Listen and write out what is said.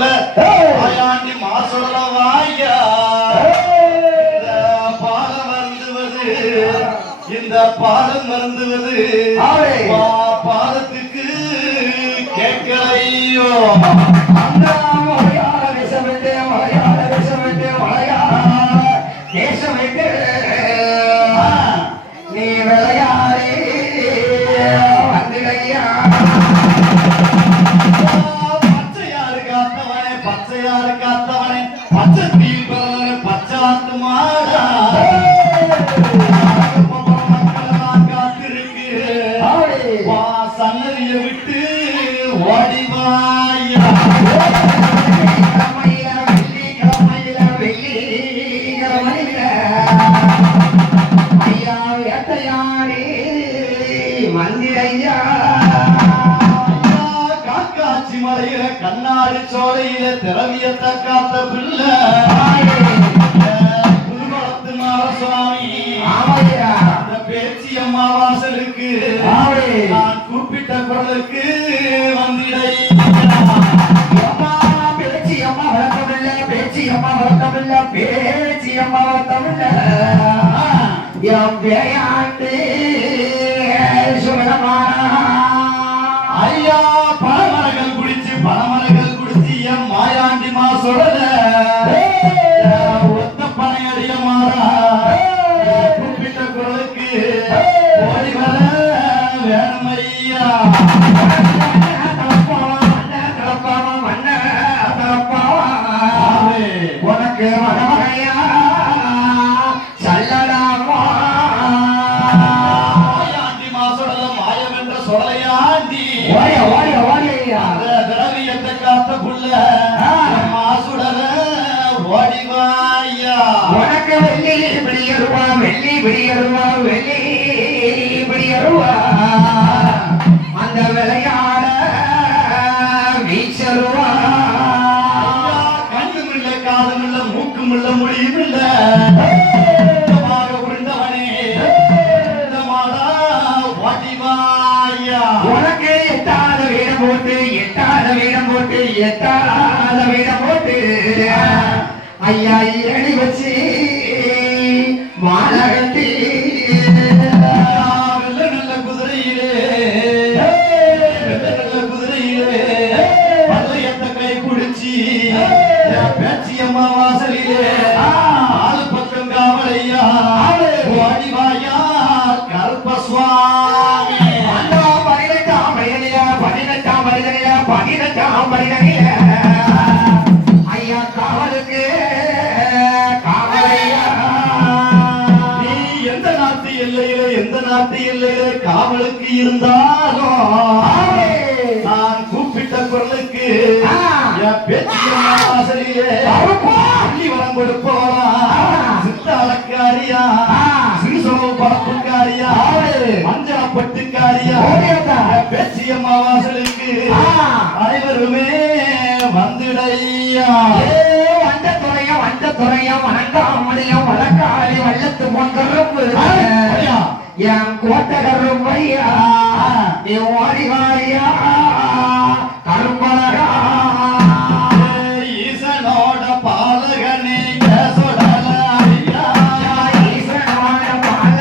மாசத்துல ஆயாண்டி மாசோட வாயா பாலம் வருந்துவது இந்த பாலம் வருந்துவது பாலத்துக்கு கேட்கலையோ மலையாள விஷமிட்டு மலையாள விஷமிட்டு மலையாள தேசமிட்டு நீ விளையாடி வந்துடையா பச்சையாரு காத்தவனே பச்சையாரு காத்தவனே பச்சை தீபவனே பச்சாத்து மாடா காத்திருக்கு சன்னதிய விட்டு ஓடிவாயா காக்காட்சி மலையில கண்ணாடி சோலையில திரவியத்தை காத்த பிள்ளை குருகுலத்து மாரசுவாமி அந்த பேச்சி அம்மா வாசலுக்கு நான் கூப்பிட்ட குரலுக்கு வந்திடை பேச்சி அம்மா வளர்த்தமில்ல பேச்சி அம்மா வளர்த்தமில்ல பேச்சி அம்மா வளர்த்தமில்ல எம் பேயாண்டு ஐயா பழமரங்கள் குடிச்சு பழமரங்கள் குடிச்சு என் மாயாண்டி மாசோட ஒத்த பனையடிய மாறா கூப்பிட்ட குரலுக்கு ஓடி வர வேணும் ஐயா உனக்கு மனமகையா சல்லடாமா மாயாண்டி மாசோட மாயம் என்ற சொலையாண்டி திரவியத்தை காத்த புள்ள மாசுடர ஓடிவாயா உனக்கு வெள்ளி பிடியருவா வெள்ளி பிடியருவா வெள்ளி பிடியருவா அந்த விளையாட வீச்சருவா கண்ணும் இல்ல காதும் இல்ல மூக்கும் இல்ல முடியும் இல்ல உருண்டவனே இந்த மாடா ஓடிவாயா உனக்கு எட்டாத வீடம் போட்டு எட்டாத வீடம் போட்டு எட்டாத வீடம் போட்டு ஐயா ஏணி வச்சு மாலகட்டி நல்ல குதிரையிலே நல்ல குதிரையிலே பள்ளையத்தை கை குடிச்சி பேச்சி அம்மா வாசலிலே ஆளு பக்கம் காவலையா ஓடிவாயா கருப்பசுவாமி ஐயா காவலுக்கு காவலையா நீ எந்த நாட்டு எல்லையில காவலுக்கு இருந்தாலும் நான் கூப்பிட்ட குரலுக்கு என் பேச்சியம்மா வாசலிலே அள்ளி வரம் கொடுப்பவரா சித்தாளக்காரியா சிறுசோம் பரப்புக்காரியா மஞ்சளப்பட்டுக்காரியா பேச்சியம்மா வாசலுக்கு அனைவருமே வந்துடையா வந்த துறையம் வணங்காமலையும் வழக்காளி வள்ளத்து போன்றரும்பு என் கோட்டை கரும்பையா நீ ஓடி வாரியா கரும்பலகா